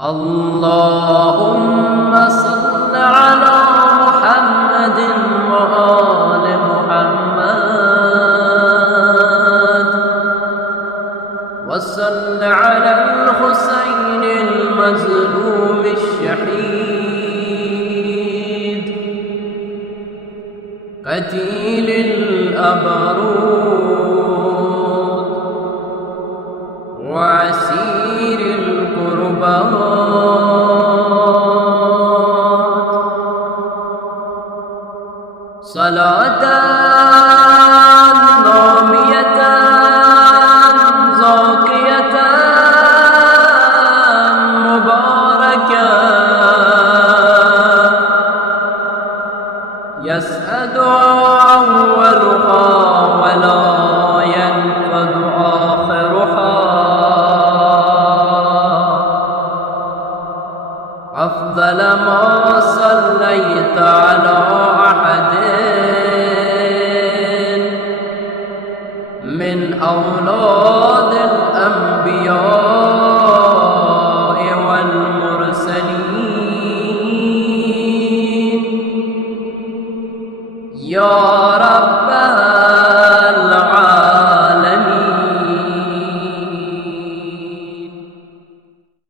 اللهم صل على محمد وآل محمد وصل على الحسين المظلوم الشهيد قتيل الأبرود وعسير القربات صلاة نامية زاكية مباركة يسعد أولها ولا ينفد آخرها أفضل ما صليت على أحد من أولاد الأنبياء والمرسلين يا ربنا